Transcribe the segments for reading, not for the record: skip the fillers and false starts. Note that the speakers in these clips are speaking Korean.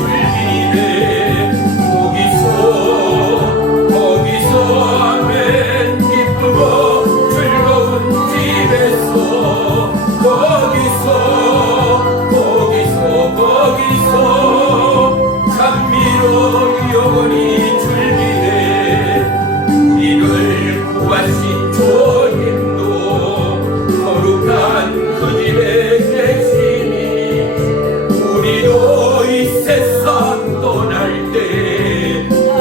줄기네. 거기서 아멘. 기쁘고 즐거운 집에서 거기서 감미로 영원히 줄기네. 우리를 구하신 주님도 거룩한 그 집에 계시니 우리도 이 세상 떠날 때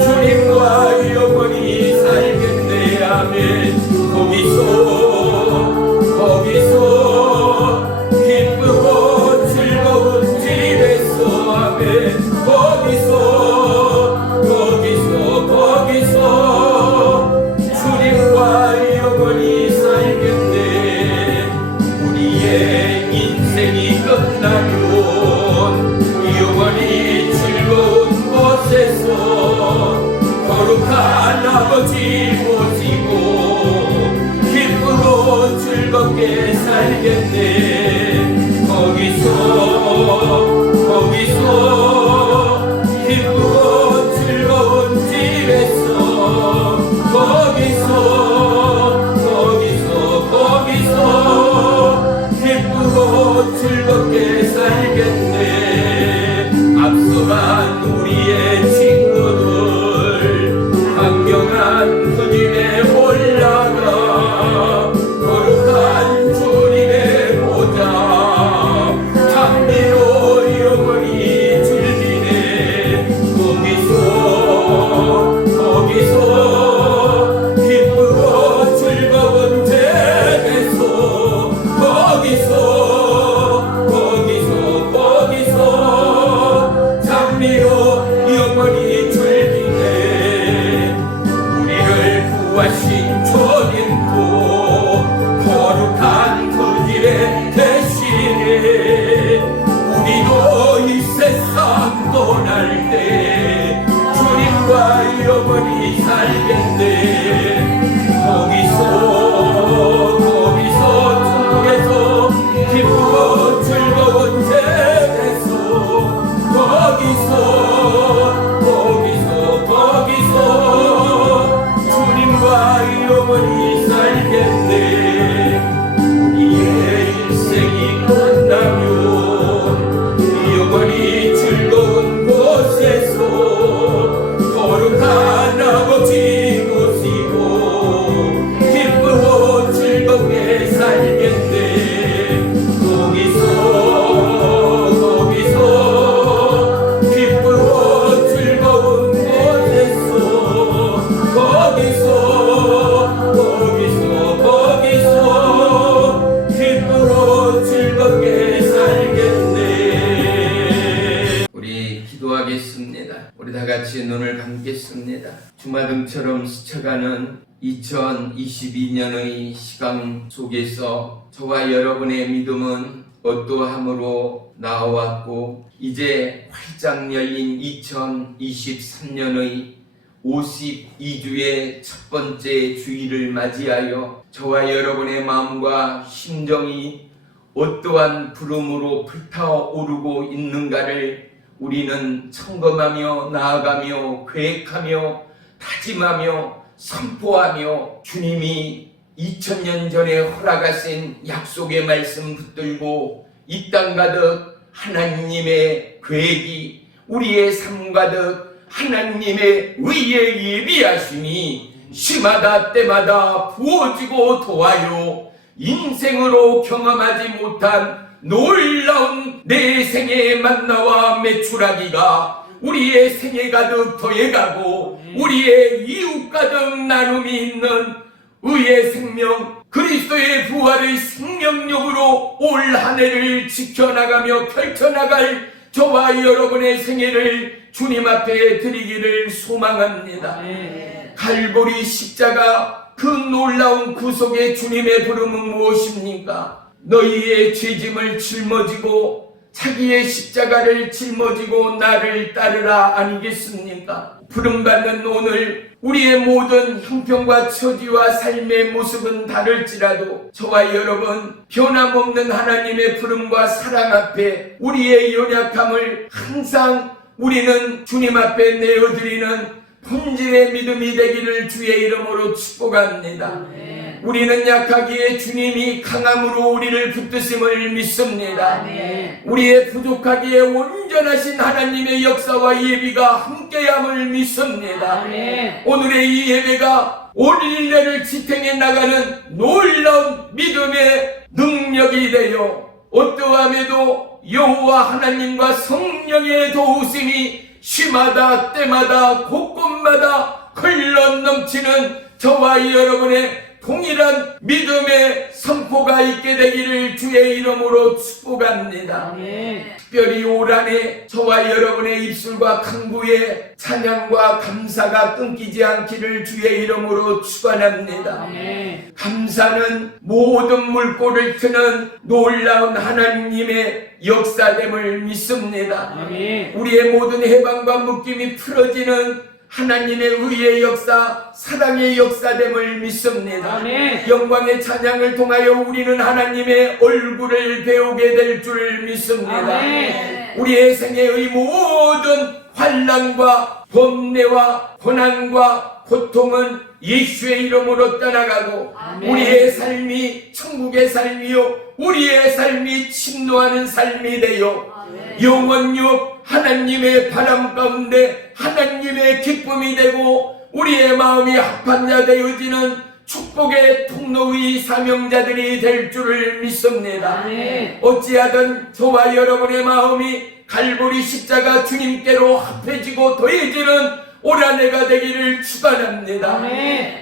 주님과 영원히 살겠네. 아멘. 거기서 기쁘고 즐거운 집에서 아멘. 거기서 주님과 영원히 살겠네. 우리의 인생이 끝나면 영원히 즐거운 곳에서 거룩한 아버지 모시고 기쁘고 즐겁게 살겠네. 거기서 기쁘고 즐거운 집에서 거기서 기쁘고 즐겁게 살겠네. 앞서간 우리의 친구들 강경한 그 집에 올라가 거룩한 주님의 보좌 장미로 영원히 즐기네. 거기서 기쁘고 즐거운 집에서 거기서 장미로 영원히 즐기네. 우리를 구하신 주님도 거룩한 그 집에 계시네. 우리도 이 세상 떠날 때 주님과 영원히 살겠네. 거기서 천국에서 기쁘고 즐거운 집에서 거기서 주님과 영원히 살겠네. 우리의 인생이 끝나면 영원히 즐거운 곳에서 거룩한 아버지 모시고 기쁘고 즐겁게 살겠네. 거기서 기쁘고 즐거운 곳에서 거기서 기쁘고 즐겁게 살겠네. 우리 기도하겠습니다. 우리 다 같이 눈을 감겠습니다. 주마등처럼 스쳐가는 2022년의 시간 속에서 저와 여러분의 믿음은 어떠함으로 나와왔고 이제 활짝 열린 2023년의 52주의 첫 번째 주일을 맞이하여 저와 여러분의 마음과 심정이 어떠한 부름으로 불타오르고 있는가를 우리는 점검하며 나아가며 계획하며 다짐하며 선포하며 주님이 2000년 전에 허락하신 약속의 말씀 붙들고 이 땅 가득 하나님의 계획이 우리의 삶 가득 하나님의 의에 예비하심이 시마다 때마다 부어지고 도하여 인생으로 경험하지 못한 놀라운 내 생애의 만나와 매출하기가 우리의 생애 가득 더해가고 우리의 이웃 가득 나눔이 있는 의의 생명 그리스도의 부활의 생명력으로 올 한 해를 지켜나가며 펼쳐나갈 저와 여러분의 생애를 주님 앞에 드리기를 소망합니다. 갈보리 십자가 그 놀라운 구속의 주님의 부름은 무엇입니까? 너희의 죄짐을 짊어지고 자기의 십자가를 짊어지고 나를 따르라 아니겠습니까? 부름받는 오늘 우리의 모든 형편과 처지와 삶의 모습은 다를지라도 저와 여러분 변함없는 하나님의 부름과 사랑 앞에 우리의 연약함을 항상 우리는 주님 앞에 내어드리는 본질의 믿음이 되기를 주의 이름으로 축복합니다. 우리는 약하기에 주님이 강함으로 우리를 붙드심을 믿습니다. 우리의 부족하기에 온전하신 하나님의 역사와 예비가 함께함을 믿습니다. 오늘의 이 예배가 올 1년을 지탱해 나가는 놀라운 믿음의 능력이 되어 어떠함에도 여호와 하나님과 성령의 도우심이 시마다 때마다 곳곳마다 흘러 넘치는 저와 여러분의 동일한 믿음의 선포가 있게 되기를 주의 이름으로 축복합니다. 특별히 올 한해 저와 여러분의 입술과 강구에 찬양과 감사가 끊기지 않기를 주의 이름으로 축원합니다. 감사는 모든 물꼬를 트는 놀라운 하나님의 역사됨을 믿습니다. 우리의 모든 해방과 묶임이 풀어지는 하나님의 의의 역사, 사랑의 역사됨을 믿습니다. 영광의 찬양을 통하여 우리는 하나님의 얼굴을 배우게 될 줄 믿습니다. 우리의 생애의 모든 환난과 번뇌와 고난과 고통은 예수의 이름으로 떠나가고 우리의 삶이 천국의 삶이요 우리의 삶이 침노하는 삶이 되어 영원육 하나님의 바람 가운데 하나님의 기쁨이 되고 우리의 마음이 합한 자 되어지는 축복의 통로의 사명자들이 될 줄을 믿습니다. 어찌하든 저와 여러분의 마음이 갈보리 십자가 주님께로 합해지고 더해지는 올 한 해가 되기를 축원합니다.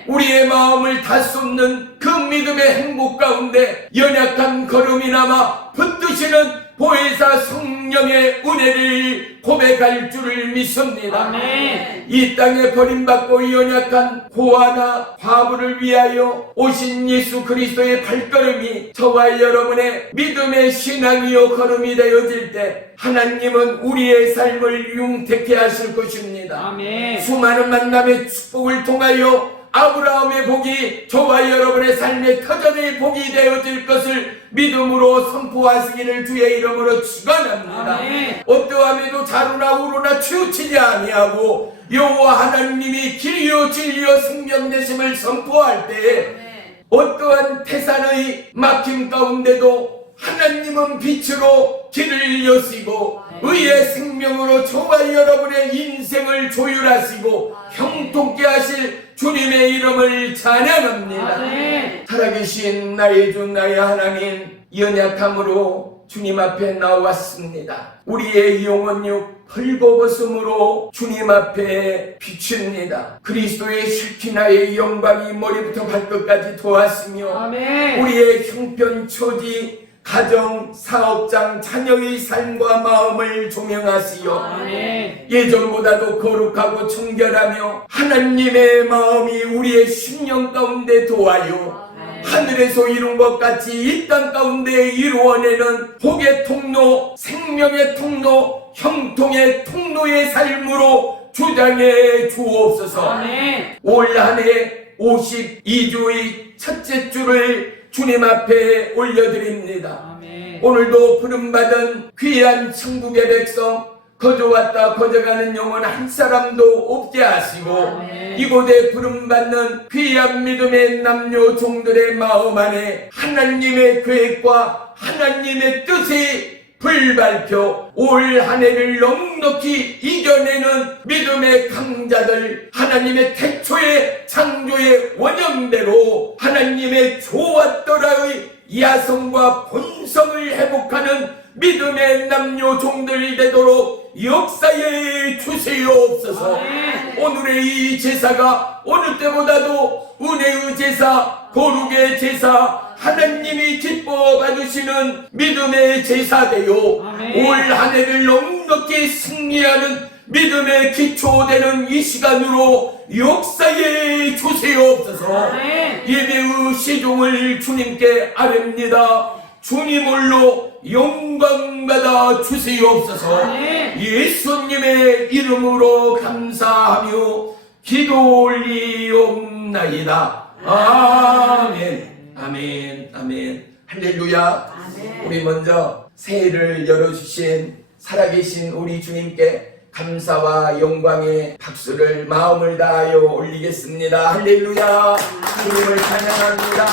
우리의 마음을 다 쏟는 그 믿음의 행복 가운데 연약한 걸음이나마 붙드시는 보혜사 성령의 은혜를 고백할 줄을 믿습니다. 이 땅에 버림받고 연약한 고아나 과부를 위하여 오신 예수 그리스도의 발걸음이 저와 여러분의 믿음의 신앙이요 걸음이 되어질 때 하나님은 우리의 삶을 융택해 하실 것입니다. 수많은 만남의 축복을 통하여 아브라함의 복이 저와 여러분의 삶의 터전의 복이 되어질 것을 믿음으로 선포하시기를 주의 이름으로 축원합니다. 어떠함에도 자루나 우루나 치우치지 아니하고 여호와 하나님이 길이요 진리요 생명 되심을 선포할 때에 어떠한 태산의 막힘 가운데도 하나님은 빛으로 길을 여시고 의의 생명으로 저와 여러분의 인생을 조율하시고 형통케 하실 주님의 이름을 찬양합니다. 살아계신 나의 주 나의 하나님, 연약함으로 주님 앞에 나왔습니다. 우리의 영혼육 헐거벗음으로 주님 앞에 비춥니다. 그리스도의 슈키나의 영광이 머리부터 발끝까지 도왔으며 우리의 형편 처지 가정, 사업장, 자녀의 삶과 마음을 조명하시어 예전보다도 거룩하고 청결하며 하나님의 마음이 우리의 심령 가운데 도하여 하늘에서 이룬 것 같이 이 땅 가운데 이루어내는 복의 통로, 생명의 통로, 형통의 통로의 삶으로 주장해 주옵소서. 올 한 해 52주의 첫째 주를 주님 앞에 올려드립니다. 오늘도 부름받은 귀한 천국의 백성, 거저왔다 거저가는 영혼 한 사람도 없게 하시고 이곳에 부름받는 귀한 믿음의 남녀 종들의 마음 안에 하나님의 계획과 하나님의 뜻이 불발표 올 한 해를 넉넉히 이겨내는 믿음의 강자들, 하나님의 태초의 창조의 원형대로 하나님의 조왔더라의 야성과 본성을 회복하는 믿음의 남녀 종들이 되도록 역사에 주시옵소서. 오늘의 이 제사가 어느 때보다도 은혜의 제사, 거룩의 제사, 하나님이 기뻐 받으시는 믿음의 제사되요 올 한 해를 넉넉히 승리하는 믿음의 기초되는 이 시간으로 역사에 주시옵소서. 예배의 시종을 주님께 아뢰옵니다. 주님 홀로 영광받아 주시옵소서. 예수님의 이름으로 감사하며 기도 올리옵나이다. 아멘. 아멘. 아멘. 할렐루야. 아멘. 우리 먼저 새해를 열어주신 살아계신 우리 주님께 감사와 영광의 박수를 마음을 다하여 올리겠습니다. 할렐루야. 주님을 찬양합니다.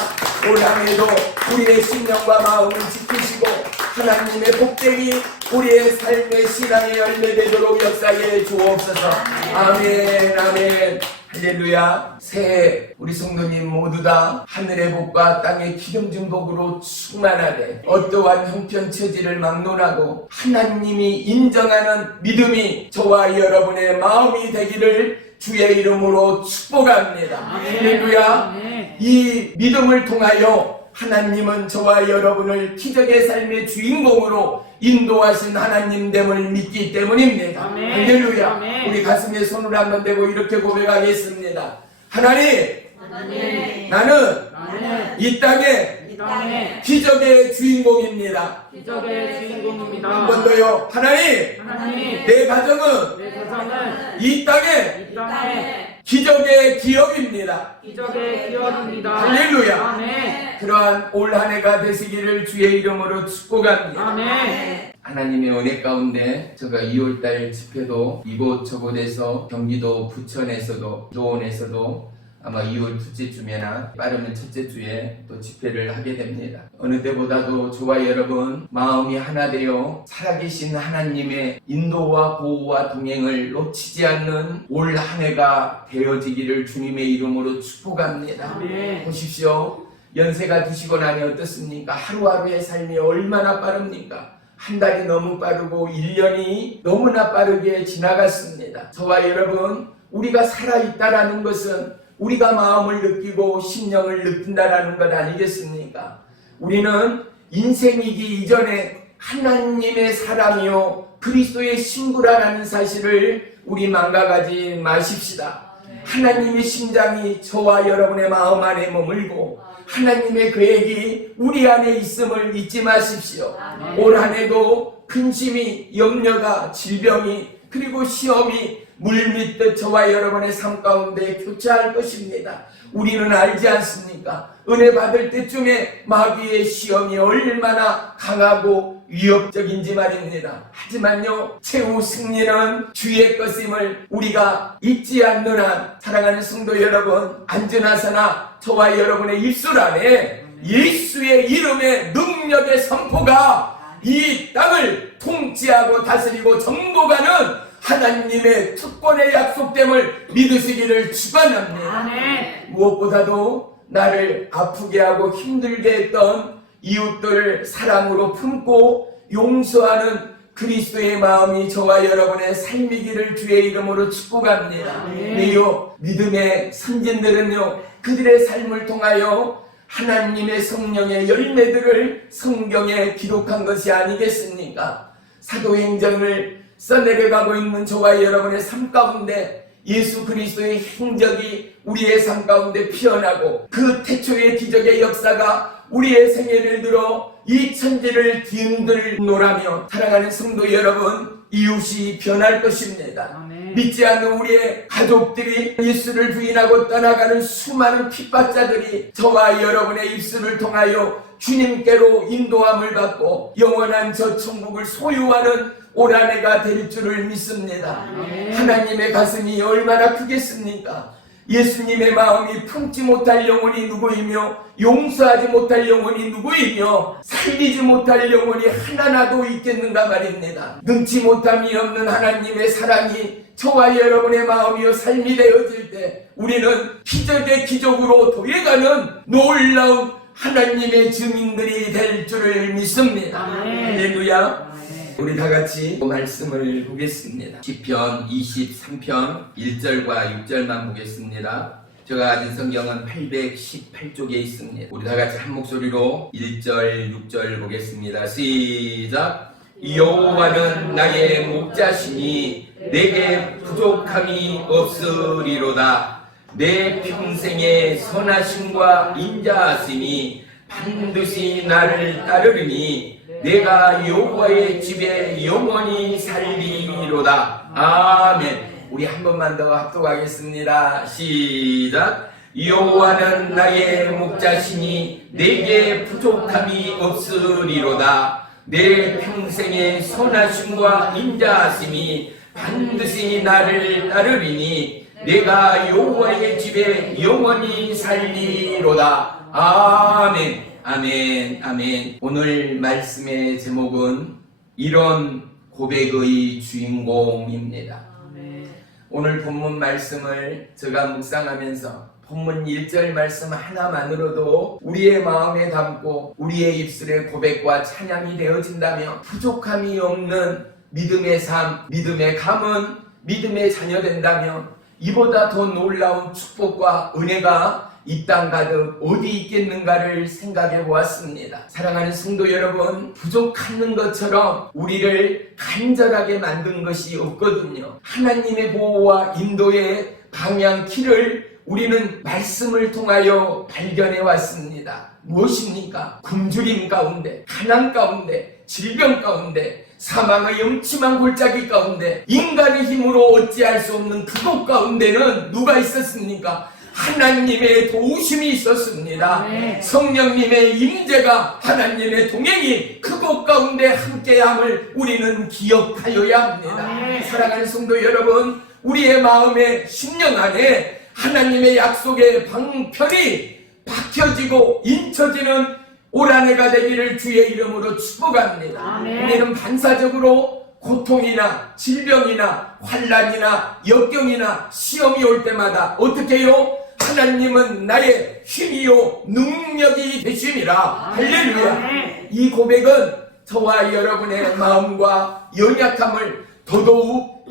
올 한해도 우리의 심령과 마음을 지키시고 하나님의 복되이 우리의 삶의 신앙의 열매되도록 역사해 주옵소서. 아멘 아멘. 할렐루야. 새해 우리 성도님 모두 다 하늘의 복과 땅의 기름진 복으로 충만하되 어떠한 형편처지를 막론하고 하나님이 인정하는 믿음이 저와 여러분의 마음이 되기를 주의 이름으로 축복합니다. 할렐루야. 이 믿음을 통하여 하나님은 저와 여러분을 기적의 삶의 주인공으로 인도하신 하나님됨을 믿기 때문입니다. 할렐루야. 우리 가슴에 손을 한번 대고 이렇게 고백하겠습니다. 하나님, 나는 이 땅에 기적의 주인공입니다. 한 번 더요. 하나님, 내 가정은 이 땅에 기적의 기업입니다. 할렐루야. 그러한 올 한 해가 되시기를 주의 이름으로 축복합니다. 하나님의 은혜 가운데 제가 2월달 집회도 이곳저곳에서 경기도 부천에서도 노원에서도 아마 2월 둘째 주면이나 빠르면 첫째 주에 또 집회를 하게 됩니다. 어느 때보다도 저와 여러분 마음이 하나 되어 살아계신 하나님의 인도와 보호와 동행을 놓치지 않는 올 한 해가 되어지기를 주님의 이름으로 축복합니다. 보십시오. 연세가 드시고 나니 어떻습니까? 하루하루의 삶이 얼마나 빠릅니까? 한 달이 너무 빠르고 1년이 너무나 빠르게 지나갔습니다. 저와 여러분, 우리가 살아있다라는 것은 우리가 마음을 느끼고 심령을 느낀다라는 것 아니겠습니까? 우리는 인생이기 이전에 하나님의 사람이요 그리스도의 신부라는 사실을 우리 망각하지 마십시다. 하나님의 심장이 저와 여러분의 마음 안에 머물고 하나님의 계획이 우리 안에 있음을 잊지 마십시오. 올 한 해도 근심이, 염려가, 질병이, 그리고 시험이 물밀듯 저와 여러분의 삶 가운데 교차할 것입니다. 우리는 알지 않습니까? 은혜 받을 때쯤에 마귀의 시험이 얼마나 강하고 위협적인지 말입니다. 하지만요, 최후 승리는 주의 것임을 우리가 잊지 않는 한 사랑하는 성도 여러분, 안전하사나 저와 여러분의 입술 안에 예수의 이름의 능력의 선포가 이 땅을 통치하고 다스리고 정복하는 하나님의 특권의 약속됨을 믿으시기를 축원합니다. 무엇보다도 나를 아프게 하고 힘들게 했던 이웃들을 사랑으로 품고 용서하는 그리스도의 마음이 저와 여러분의 삶이기를 주의 이름으로 축복합니다. 네요, 믿음의 선진들은요 그들의 삶을 통하여 하나님의 성령의 열매들을 성경에 기록한 것이 아니겠습니까? 사도행전을 써내려가고 있는 저와 여러분의 삶 가운데 예수 그리스도의 행적이 우리의 삶 가운데 피어나고 그 태초의 기적의 역사가 우리의 생애를 들어 이 천지를 뒤흔들노라며 사랑하는 성도 여러분, 이웃이 변할 것입니다. 믿지 않는 우리의 가족들이 예수를 부인하고 떠나가는 수많은 핍박자들이 저와 여러분의 입술을 통하여 주님께로 인도함을 받고 영원한 저 천국을 소유하는 올 한 해가 될 줄을 믿습니다. 하나님의 가슴이 얼마나 크겠습니까? 예수님의 마음이 품지 못할 영혼이 누구이며 용서하지 못할 영혼이 누구이며 살리지 못할 영혼이 하나라도 있겠는가 말입니다. 능치 못함이 없는 하나님의 사랑이 저와 여러분의 마음이요 삶이 되어질 때 우리는 기적의 기적으로 도해가는 놀라운 하나님의 증인들이 될 줄을 믿습니다. 할렐루야. 우리 다 같이 말씀을 보겠습니다. 시편 23편 1절과 6절만 보겠습니다. 제가 가진 성경은 818쪽에 있습니다. 우리 다 같이 한 목소리로 1절, 6절 보겠습니다. 시작. 여호와는 나의 목자시니 내게 부족함이 없으리로다. 내 평생의 선하심과 인자하심이 반드시 나를 따르리니 내가 여호와의 집에 영원히 살리리로다. 아멘. 우리 한 번만 더 합독하겠습니다. 시작. 여호와는 나의 목자시니 내게 부족함이 없으리로다. 내 평생의 선하심과 인자하심이 반드시 나를 따르리니 내가 여호와의 집에 영원히 살리로다. 아멘. 아멘. 아멘. 오늘 말씀의 제목은 이런 고백의 주인공입니다. 오늘 본문 말씀을 제가 묵상하면서 본문 1절 말씀 하나만으로도 우리의 마음에 담고 우리의 입술의 고백과 찬양이 되어진다면 부족함이 없는 믿음의 삶, 믿음의 가문, 믿음의 자녀 된다면 이보다 더 놀라운 축복과 은혜가 이 땅 가득 어디 있겠는가를 생각해 보았습니다. 사랑하는 성도 여러분, 부족한 것처럼 우리를 간절하게 만든 것이 없거든요. 하나님의 보호와 인도의 방향키를 우리는 말씀을 통하여 발견해 왔습니다. 무엇입니까? 굶주림 가운데, 가난 가운데, 질병 가운데, 사망의 음침한 골짜기 가운데, 인간의 힘으로 어찌할 수 없는 그곳 가운데는 누가 있었습니까? 하나님의 도우심이 있었습니다. 성령님의 임재가, 하나님의 동행이 그곳 가운데 함께함을 우리는 기억하여야 합니다. 사랑하는 성도 여러분, 우리의 마음의 심령 안에 하나님의 약속의 방편이 박혀지고 인쳐지는 올 한 해가 되기를 주의 이름으로 축복합니다. 우리는 반사적으로 고통이나 질병이나 환난이나 역경이나 시험이 올 때마다 어떻게 해요? 하나님은 나의 힘이요 능력이 되심이라. 할렐루야. 이 고백은 저와 여러분의 마음과 연약함을 더더욱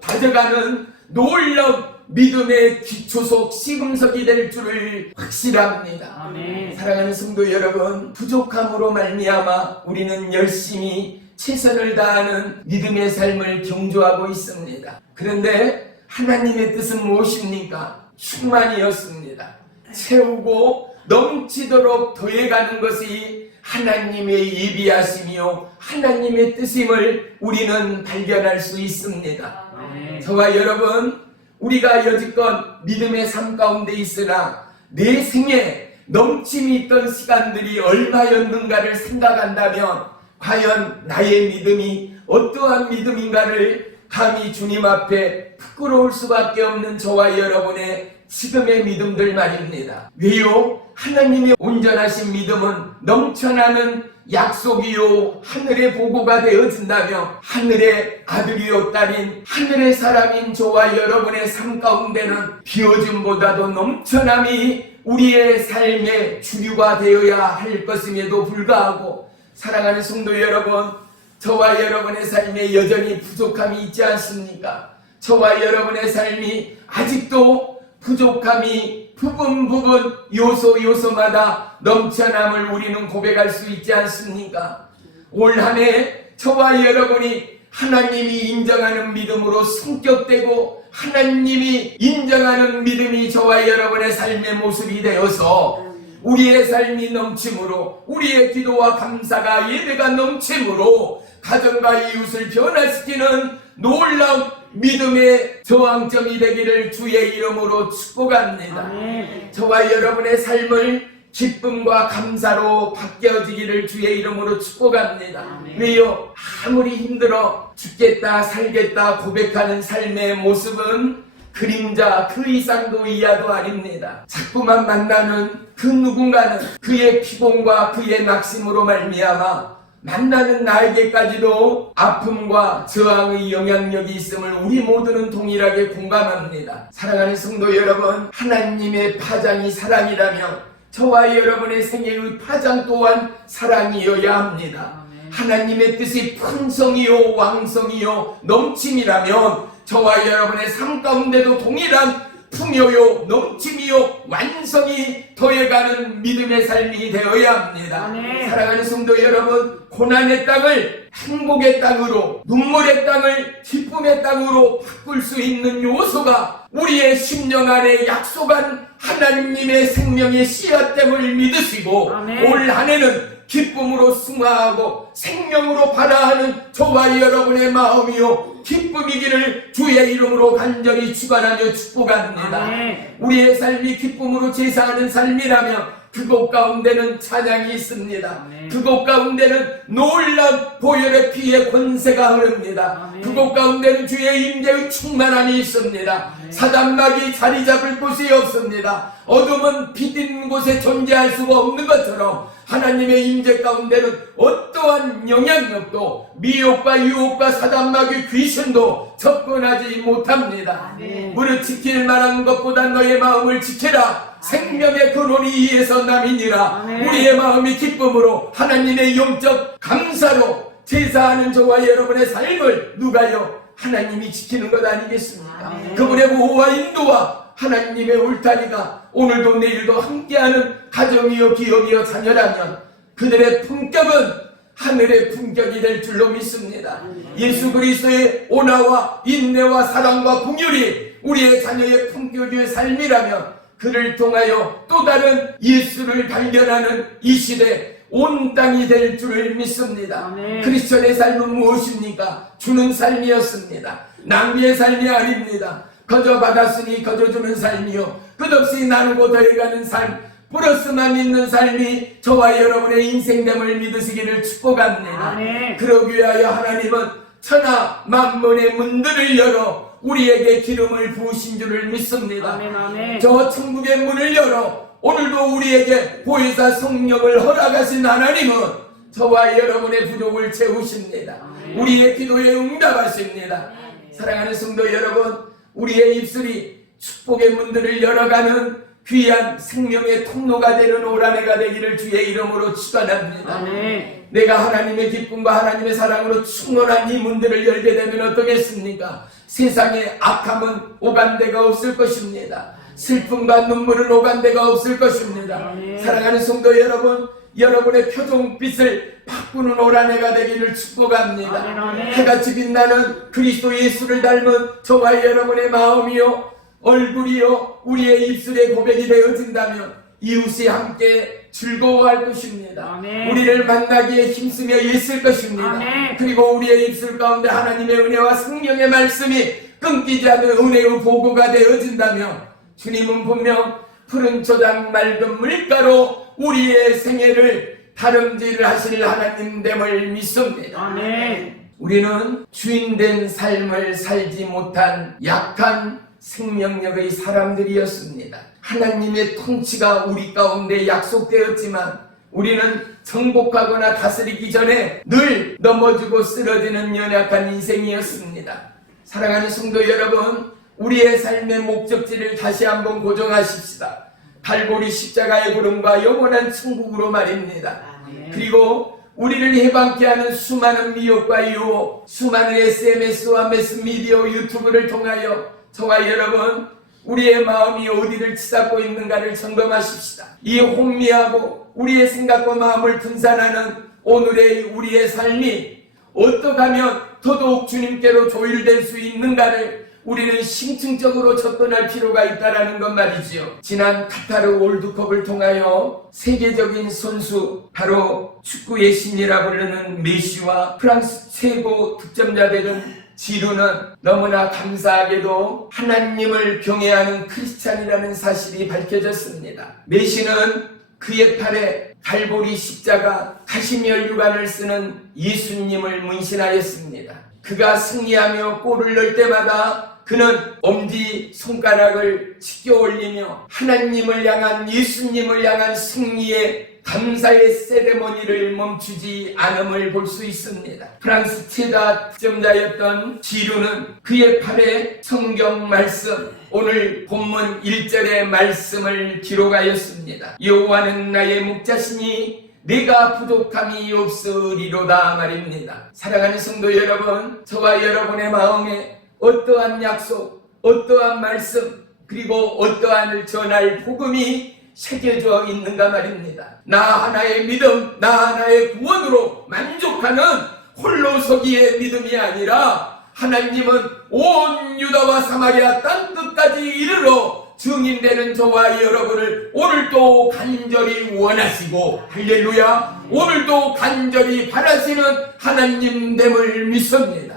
다져가는 놀라운 믿음의 기초속 시금석이 될 줄을 확실합니다. 사랑하는 성도 여러분, 부족함으로 말미암아 우리는 열심히 최선을 다하는 믿음의 삶을 경주하고 있습니다. 그런데 하나님의 뜻은 무엇입니까? 충만이었습니다. 채우고 넘치도록 더해가는 것이 하나님의 예비하심이요 하나님의 뜻임을 우리는 발견할 수 있습니다. 저와 여러분, 우리가 여지껏 믿음의 삶 가운데 있으나 내 생에 넘침이 있던 시간들이 얼마였는가를 생각한다면 과연 나의 믿음이 어떠한 믿음인가를 감히 주님 앞에 부끄러울 수밖에 없는 저와 여러분의 지금의 믿음들 말입니다. 왜요? 하나님의 온전하신 믿음은 넘쳐나는 약속이요 하늘의 보고가 되어진다며 하늘의 아들이요 딸인 하늘의 사람인 저와 여러분의 삶 가운데는 비워짐보다도 넘쳐남이 우리의 삶의 주류가 되어야 할 것임에도 불구하고 사랑하는 성도 여러분, 저와 여러분의 삶에 여전히 부족함이 있지 않습니까? 저와 여러분의 삶이 아직도 부족함이 부분 요소마다 넘쳐남을 우리는 고백할 수 있지 않습니까? 올 한 해 저와 여러분이 하나님이 인정하는 믿음으로 성격되고 하나님이 인정하는 믿음이 저와 여러분의 삶의 모습이 되어서 우리의 삶이 넘침으로 우리의 기도와 감사가 예배가 넘침으로 가정과 이웃을 변화시키는 놀라운 믿음의 저항점이 되기를 주의 이름으로 축복합니다. 저와 여러분의 삶을 기쁨과 감사로 바뀌어지기를 주의 이름으로 축복합니다. 왜요? 아무리 힘들어 죽겠다 살겠다 고백하는 삶의 모습은 그림자 그 이상도 이하도 아닙니다. 자꾸만 만나는 그 누군가는 그의 피곤과 그의 낙심으로 말미암아 만나는 나에게까지도 아픔과 저항의 영향력이 있음을 우리 모두는 동일하게 공감합니다. 사랑하는 성도 여러분, 하나님의 파장이 사랑이라면 저와 여러분의 생애의 파장 또한 사랑이어야 합니다. 하나님의 뜻이 풍성이요 왕성이요 넘침이라면 저와 여러분의 삶 가운데도 동일한 풍요요 넘침이요 완성이 더해가는 믿음의 삶이 되어야 합니다. 사랑하는 성도 여러분, 고난의 땅을 행복의 땅으로, 눈물의 땅을 기쁨의 땅으로 바꿀 수 있는 요소가 우리의 심령 안에 약속한 하나님의 생명의 씨앗됨을 믿으시고 올 한 해는 기쁨으로 승화하고 생명으로 발화하는 저와 여러분의 마음이요 기쁨이기를 주의 이름으로 간절히 축원하며 축복합니다. 우리의 삶이 기쁨으로 제사하는 삶이라면 그곳 가운데는 찬양이 있습니다. 그곳 가운데는 놀라운 보혈의 피의 권세가 흐릅니다. 그곳 가운데는 주의 임재의 충만함이 있습니다. 사단막이 자리 잡을 곳이 없습니다. 어둠은 비딘 곳에 존재할 수가 없는 것처럼 하나님의 임재 가운데는 어떠한 영향력도 미혹과 유혹과 사단마귀 귀신도 접근하지 못합니다. 무릇 지킬 만한 것보다 너의 마음을 지키라. 생명의 근원이 이에서 남이니라. 우리의 마음이 기쁨으로 하나님의 영적 감사로 제사하는 저와 여러분의 삶을 누가요? 하나님이 지키는 것 아니겠습니까? 그분의 보호와 인도와 하나님의 울타리가 오늘도 내일도 함께하는 가정이요 기업이요 자녀라면 그들의 품격은 하늘의 품격이 될 줄로 믿습니다. 예수 그리스도의 온화와 인내와 사랑과 긍휼이 우리의 자녀의 품격의 삶이라면 그를 통하여 또 다른 예수를 발견하는 이 시대 온 땅이 될 줄을 믿습니다. 크리스천의 삶은 무엇입니까? 주는 삶이었습니다. 낭비의 삶이 아닙니다. 거저 받았으니 거저 주는 삶이요 끝없이 나누고 더해가는 삶, 플러스만 있는 삶이 저와 여러분의 인생됨을 믿으시기를 축복합니다. 그러기 위하여 하나님은 천하 만문의 문들을 열어 우리에게 기름을 부으신 줄을 믿습니다. 저 천국의 문을 열어 오늘도 우리에게 보혜사 성령을 허락하신 하나님은 저와 여러분의 부족을 채우십니다. 우리의 기도에 응답하십니다. 사랑하는 성도 여러분, 우리의 입술이 축복의 문들을 열어가는 귀한 생명의 통로가 되는 올 한 해가 되기를 주의 이름으로 축원합니다. 내가 하나님의 기쁨과 하나님의 사랑으로 충만한 이 문들을 열게 되면 어떠겠습니까? 세상에 악함은 오간데가 없을 것입니다. 슬픔과 눈물은 오간데가 없을 것입니다. 사랑하는 성도 여러분, 여러분의 표정빛을 바꾸는 올 한 해가 되기를 축복합니다. 해같이 빛나는 그리스도 예수를 닮은 저와 여러분의 마음이요 얼굴이요 우리의 입술의 고백이 되어진다면 이웃이 함께 즐거워할 것입니다. 우리를 만나기에 힘쓰며 있을 것입니다. 그리고 우리의 입술 가운데 하나님의 은혜와 생명의 말씀이 끊기지 않는 은혜의 보고가 되어진다면 주님은 분명 푸른 초장 맑은 물가로 우리의 생애를 다름질 하실 하나님됨을 믿습니다. 우리는 주인된 삶을 살지 못한 약한 생명력의 사람들이었습니다. 하나님의 통치가 우리 가운데 약속되었지만 우리는 정복하거나 다스리기 전에 늘 넘어지고 쓰러지는 연약한 인생이었습니다. 사랑하는 성도 여러분, 우리의 삶의 목적지를 다시 한번 고정하십시다. 갈보리 십자가의 구름과 영원한 천국으로 말입니다. 그리고 우리를 해방케 하는 수많은 미혹과 유혹, 수많은 SNS와 매스미디어 유튜브를 통하여 저와 여러분 우리의 마음이 어디를 치닫고 있는가를 점검하십시다. 이 혼미하고 우리의 생각과 마음을 분산하는 오늘의 우리의 삶이 어떻게 하면 더더욱 주님께로 조율될 수 있는가를 우리는 심층적으로 접근할 필요가 있다는 것 말이지요. 지난 카타르 월드컵을 통하여 세계적인 선수 바로 축구의 신이라 부르는 메시와 프랑스 최고 득점자들은 지루는 너무나 감사하게도 하나님을 경외하는 크리스찬이라는 사실이 밝혀졌습니다. 메시는 그의 팔에 갈보리 십자가 가시멸 유관을 쓰는 예수님을 문신하였습니다. 그가 승리하며 골을 넣을 때마다 그는 엄지 손가락을 치켜 올리며 하나님을 향한 예수님을 향한 승리의 감사의 세레머니를 멈추지 않음을 볼 수 있습니다. 프랑스 최다 득점자였던 지루는 그의 팔에 성경 말씀, 오늘 본문 1절의 말씀을 기록하였습니다. 여호와는 나의 목자시니 내가 부족함이 없으리로다 말입니다. 사랑하는 성도 여러분, 저와 여러분의 마음에 어떠한 약속, 어떠한 말씀, 그리고 어떠한 전할 복음이 새겨져 있는가 말입니다. 나 하나의 믿음, 나 하나의 구원으로 만족하는 홀로 서기의 믿음이 아니라 하나님은 온 유다와 사마리아 땅끝까지 이르러 증인되는 저와 여러분을 오늘도 간절히 원하시고, 할렐루야, 오늘도 간절히 바라시는 하나님됨을 믿습니다.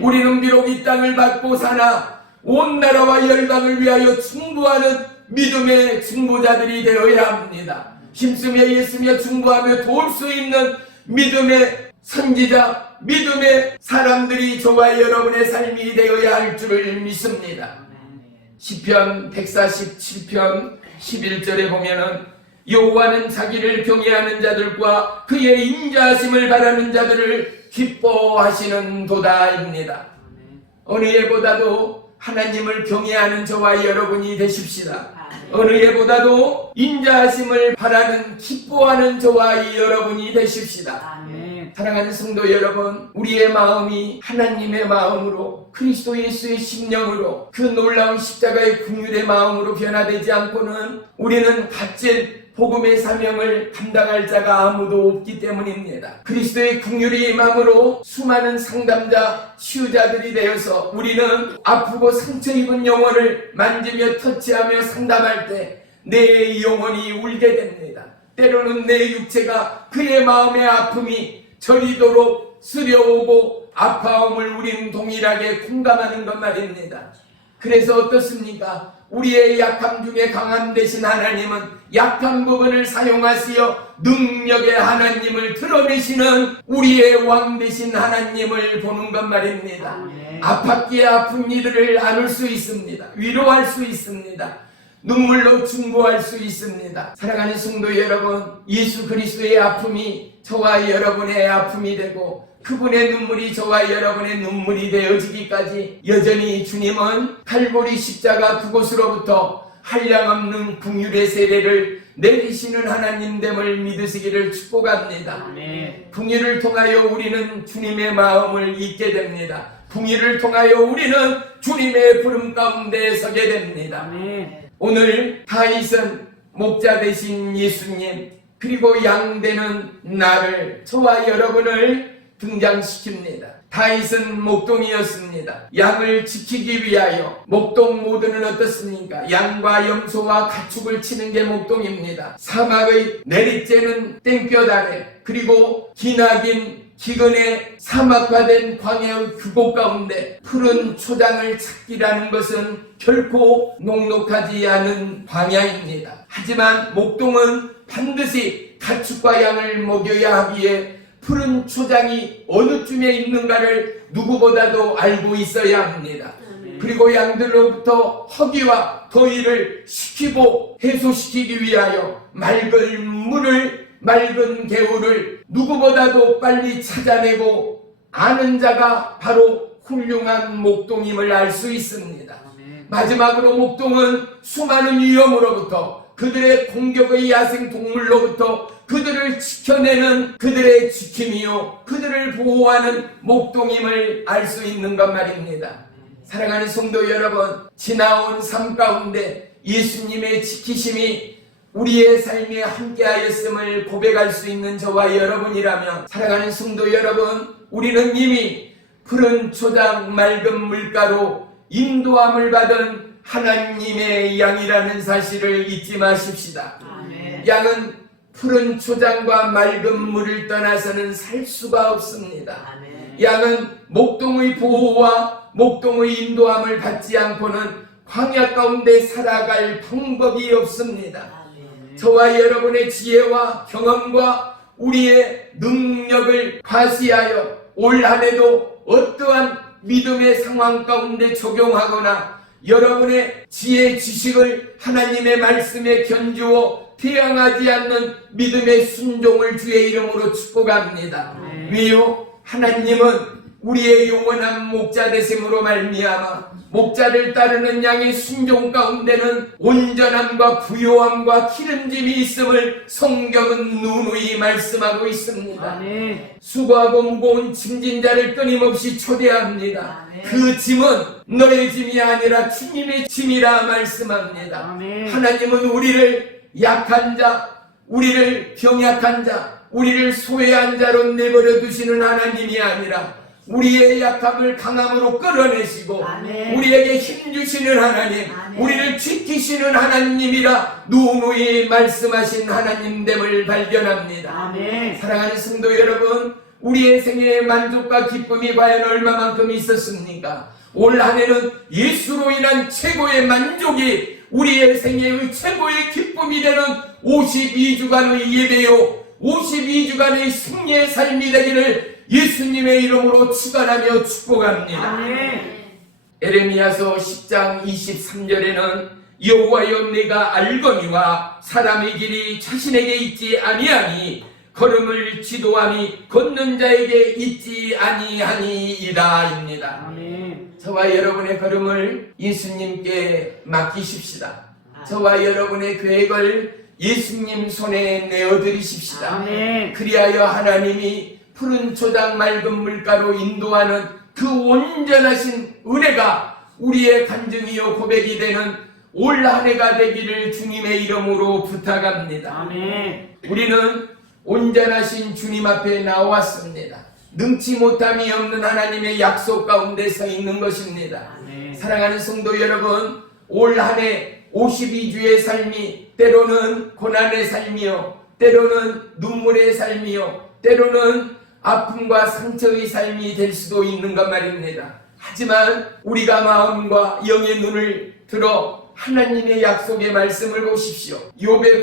우리는 비록 이 땅을 받고 사나 온 나라와 열방을 위하여 충고하는 믿음의 증거자들이 되어야 합니다. 힘쓰며 애쓰며 중보하며 도울 수 있는 믿음의 선지자, 믿음의 사람들이 저와 여러분의 삶이 되어야 할 줄을 믿습니다. 시편 147편 11절에 보면은 여호와는 자기를 경외하는 자들과 그의 인자하심을 바라는 자들을 기뻐하시는 도다입니다. 어느 예보다도 하나님을 경외하는 저와 여러분이 되십시다. 어느 예보다도 인자하심을 바라는 기뻐하는 저와 여러분이 되십시다. 사랑하는 성도 여러분, 우리의 마음이 하나님의 마음으로 그리스도 예수의 심령으로 그 놀라운 십자가의 긍휼의 마음으로 변화되지 않고는 우리는 값진 복음의 사명을 감당할 자가 아무도 없기 때문입니다. 그리스도의 긍휼이 임함으로 수많은 상담자, 치유자들이 되어서 우리는 아프고 상처 입은 영혼을 만지며 터치하며 상담할 때 내 영혼이 울게 됩니다. 때로는 내 육체가 그의 마음의 아픔이 저리도록 쓰려오고 아파함을 우리는 동일하게 공감하는 것 말입니다. 그래서 어떻습니까? 우리의 약함 중에 강함 되신 하나님은 약한 부분을 사용하시어 능력의 하나님을 드러내시는 우리의 왕 되신 하나님을 보는 것 말입니다. 아팠기에 아픈 이들을 안을 수 있습니다. 위로할 수 있습니다. 눈물로 중보할 수 있습니다. 사랑하는 성도 여러분, 예수 그리스도의 아픔이 저와 여러분의 아픔이 되고 그분의 눈물이 저와 여러분의 눈물이 되어지기까지 여전히 주님은 칼보리 십자가 그곳으로부터 한량없는 긍휼의 세례를 내리시는 하나님됨을 믿으시기를 축복합니다. 긍휼을 통하여 우리는 주님의 마음을 잊게 됩니다. 긍휼을 통하여 우리는 주님의 부름 가운데 서게 됩니다. 오늘 다윗은 목자 되신 예수님 그리고 양 되는 나를 저와 여러분을 등장시킵니다. 다윗은 목동이었습니다. 양을 지키기 위하여 목동 모드는 어떻습니까? 양과 염소와 가축을 치는 게 목동입니다. 사막의 내리쬐는 땡볕 아래 그리고 기나긴 기근의 사막화된 광야의 그곳 가운데 푸른 초장을 찾기라는 것은 결코 녹록하지 않은 광야입니다. 하지만 목동은 반드시 가축과 양을 먹여야 하기에 푸른 초장이 어느 쯤에 있는가를 누구보다도 알고 있어야 합니다. 그리고 양들로부터 허기와 더위를 식히고 해소시키기 위하여 맑은 개울을 누구보다도 빨리 찾아내고 아는 자가 바로 훌륭한 목동임을 알 수 있습니다. 마지막으로 목동은 수많은 위험으로부터 그들의 공격의 야생 동물로부터 그들을 지켜내는 그들의 지킴이요 그들을 보호하는 목동임을 알 수 있는 것 말입니다. 사랑하는 성도 여러분, 지나온 삶 가운데 예수님의 지키심이 우리의 삶에 함께하였음을 고백할 수 있는 저와 여러분이라면 사랑하는 성도 여러분, 우리는 이미 푸른 초장 맑은 물가로 인도함을 받은 하나님의 양이라는 사실을 잊지 마십시다. 양은 푸른 초장과 맑은 물을 떠나서는 살 수가 없습니다. 양은 목동의 보호와 목동의 인도함을 받지 않고는 광야 가운데 살아갈 방법이 없습니다. 저와 여러분의 지혜와 경험과 우리의 능력을 과시하여 올 한해도 어떠한 믿음의 상황 가운데 적용하거나 여러분의 지혜 지식을 하나님의 말씀에 견주어 태양하지 않는 믿음의 순종을 주의 이름으로 축복합니다. 왜요? 하나님은 우리의 영원한 목자 되심으로 말미암아 목자를 따르는 양의 순종 가운데는 온전함과 부요함과 기름짐이 있음을 성경은 누누이 말씀하고 있습니다. 수고하고 무거운 짐진 자를 끊임없이 초대합니다. 그 짐은 너의 짐이 아니라 주님의 짐이라 말씀합니다. 하나님은 우리를 약한 자, 우리를 병약한 자, 우리를 소외한 자로 내버려 두시는 하나님이 아니라 우리의 약함을 강함으로 끌어내시고 우리에게 힘주시는 하나님, 우리를 지키시는 하나님이라 누누이 말씀하신 하나님됨을 발견합니다. 사랑하는 성도 여러분, 우리의 생애의 만족과 기쁨이 과연 얼마만큼 있었습니까? 올 한해는 예수로 인한 최고의 만족이 우리의 생애의 최고의 기쁨이 되는 52주간의 예배요 52주간의 승리의 삶이 되기를 예수님의 이름으로 축원하며 축복합니다. 아멘. 에레미야서 10장 23절에는 여호와여 내가 알거니와 사람의 길이 자신에게 있지 아니하니 걸음을 지도함이 걷는 자에게 있지 아니하니이다입니다. 아멘. 저와 여러분의 걸음을 예수님께 맡기십시다. 저와 여러분의 계획을 예수님 손에 내어드리십시다. 아멘. 그리하여 하나님이 푸른 초장 맑은 물가로 인도하는 그 온전하신 은혜가 우리의 간증이요 고백이 되는 올 한 해가 되기를 주님의 이름으로 부탁합니다. 아멘. 우리는 온전하신 주님 앞에 나왔습니다. 능치 못함이 없는 하나님의 약속 가운데 서 있는 것입니다. 아멘. 사랑하는 성도 여러분, 올 한 해 52주의 삶이 때로는 고난의 삶이요, 때로는 눈물의 삶이요, 때로는 아픔과 상처의 삶이 될 수도 있는 것 말입니다. 하지만 우리가 마음과 영의 눈을 들어 하나님의 약속의 말씀을 보십시오. 욥의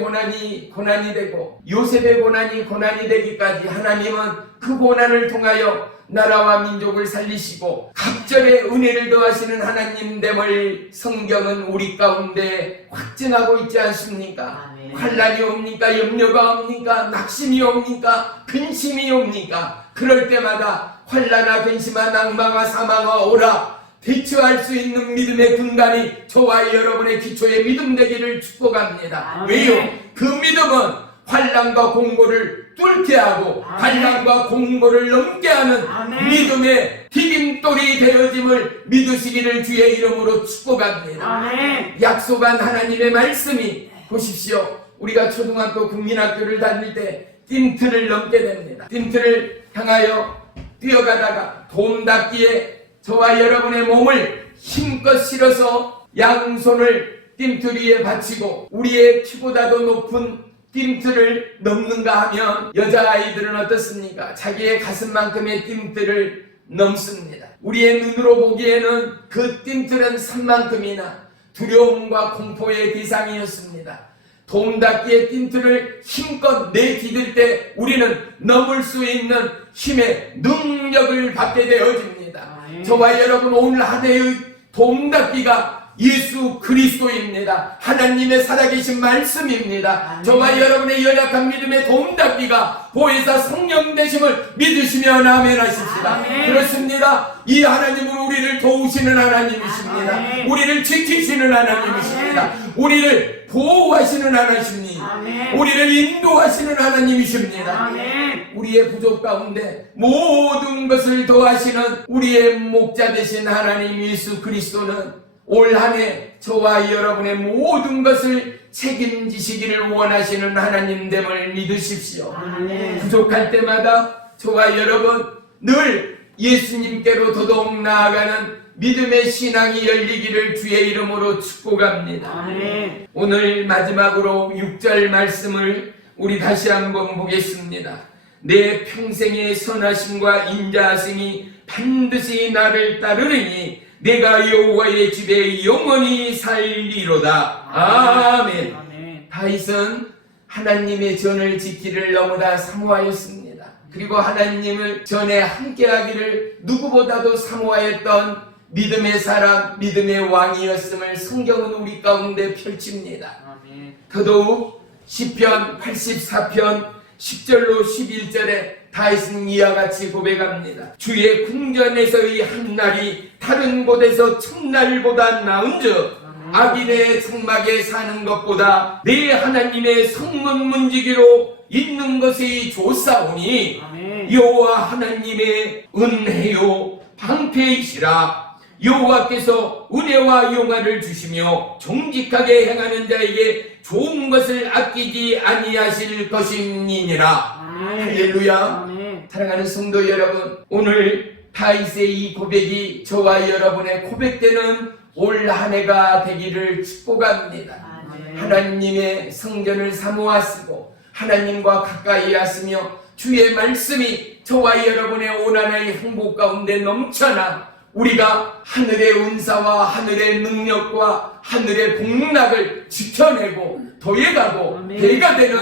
고난이 되고 요셉의 고난이 되기까지 하나님은 그 고난을 통하여 나라와 민족을 살리시고 갑절의 은혜를 더하시는 하나님됨을 성경은 우리 가운데 확증하고 있지 않습니까? 아멘. 환난이 옵니까? 염려가 옵니까? 낙심이 옵니까? 근심이 옵니까? 그럴 때마다 환난아 근심아 낭망아 사망아 오라 대처할 수 있는 믿음의 근간이 저와 여러분의 기초의 믿음 되기를 축복합니다. 아멘. 왜요? 그 믿음은 환난과 공고를 뚫게 하고 아멘. 환난과 공고를 넘게 하는 아멘. 믿음의 디딤돌이 되어짐을 믿으시기를 주의 이름으로 축복합니다. 아멘. 약속한 하나님의 말씀이 보십시오. 우리가 초등학교 국민학교를 다닐 때 띵틀을 넘게 됩니다. 띵틀을 향하여 뛰어가다가 돔 닫기에 저와 여러분의 몸을 힘껏 실어서 양손을 띵틀 위에 받치고 우리의 키보다도 높은 띵틀을 넘는가 하면 여자아이들은 어떻습니까? 자기의 가슴만큼의 띵틀을 넘습니다. 우리의 눈으로 보기에는 그 띵틀은 산만큼이나 두려움과 공포의 대상이었습니다. 돔 닫기의 띵틀을 힘껏 내디딜 때 우리는 넘을 수 있는 힘의 능력을 받게 되어집니다. 저와 여러분 오늘 한 해의 돔 닫기가 예수 그리스도입니다. 하나님의 살아계신 말씀입니다. 아멘. 저와 여러분의 연약한 믿음의 돔 닫기가 보혜사 성령 되심을 믿으시면 아멘 하십시다. 아멘. 그렇습니다. 이 하나님은 우리를 도우시는 하나님이십니다. 아멘. 우리를 지키시는 하나님이십니다. 우리를 보호하시는 하나님이십니다. 아멘. 우리를 인도하시는 하나님이십니다. 아멘. 우리의 부족 가운데 모든 것을 더하시는 우리의 목자 되신 하나님 예수 그리스도는 올 한 해 저와 여러분의 모든 것을 책임지시기를 원하시는 하나님됨을 믿으십시오. 아멘. 부족할 때마다 저와 여러분 늘 예수님께로 더더욱 나아가는 믿음의 신앙이 열리기를 주의 이름으로 축복합니다. 아멘. 오늘 마지막으로 6절 말씀을 우리 다시 한번 보겠습니다. 내 평생의 선하심과 인자하심이 반드시 나를 따르느니 내가 여호와의 집에 영원히 살리로다. 아멘. 아멘. 다윗은 하나님의 전을 지키를 너무나 사모하였습니다. 그리고 하나님을 전에 함께하기를 누구보다도 사모하였던 믿음의 사람, 믿음의 왕이었음을 성경은 우리 가운데 펼칩니다. 아멘. 더더욱 시편 84편 10절로 11절에 다윗은 이와 같이 고백합니다. 주의 궁전에서의 한 날이 다른 곳에서 첫날보다 나은즉 악인의 장막에 사는 것보다 내 하나님의 성문 문지기로 있는 것이 좋사오니 아멘. 여호와 하나님의 은혜요 방패이시라. 여호와께서 은혜와 영화를 주시며 정직하게 행하는 자에게 좋은 것을 아끼지 아니하실 것임이니라. 아멘. 할렐루야. 아멘. 사랑하는 성도 여러분, 오늘 다윗의 이 고백이 저와 여러분의 고백되는 올 한 해가 되기를 축복합니다. 아멘. 하나님의 성전을 사모하시고 하나님과 가까이 하시며 주의 말씀이 저와 여러분의 온 한 해의 행복 가운데 넘쳐나 우리가 하늘의 은사와 하늘의 능력과 하늘의 복락을 지켜내고 더해가고 배가 되는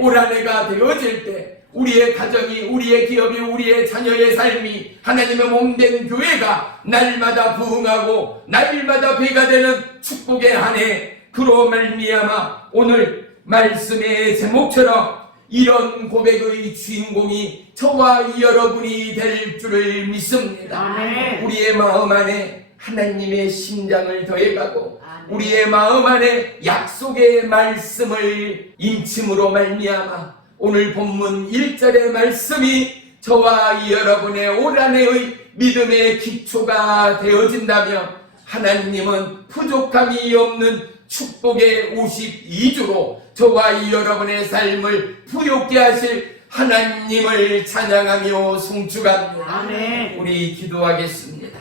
올 한 해가 되어질 때 우리의 가정이, 우리의 기업이, 우리의 자녀의 삶이 하나님의 몸된 교회가 날마다 부흥하고 날마다 배가 되는 축복의 한 해, 그로 말미암아 오늘 말씀의 제목처럼 이런 고백의 주인공이 저와 여러분이 될 줄을 믿습니다. 우리의 마음 안에 하나님의 심장을 더해가고 우리의 마음 안에 약속의 말씀을 인침으로 말미암아 오늘 본문 1절의 말씀이 저와 여러분의 올 한 해의 믿음의 기초가 되어진다면 하나님은 부족함이 없는 축복의 52주로 저와 여러분의 삶을 부욕케 하실 하나님을 찬양하며 송축합니다. 우리 기도하겠습니다.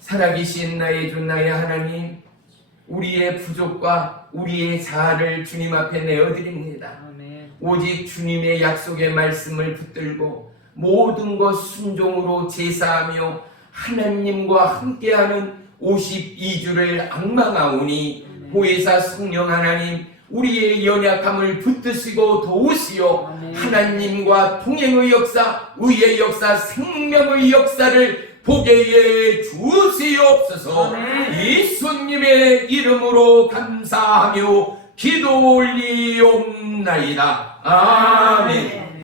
살아계신 나의 주 나의 하나님, 우리의 부족과 우리의 자아를 주님 앞에 내어드립니다. 오직 주님의 약속의 말씀을 붙들고 모든 것 순종으로 제사하며 하나님과 함께하는 52주를 앙망하오니 보혜사 성령 하나님, 우리의 연약함을 붙드시고 도우시오. 하나님과 동행의 역사, 의의 역사, 생명의 역사를 보게 해 주시옵소서. 예수님의 이름으로 감사하며 기도 올리옵나이다. 아멘.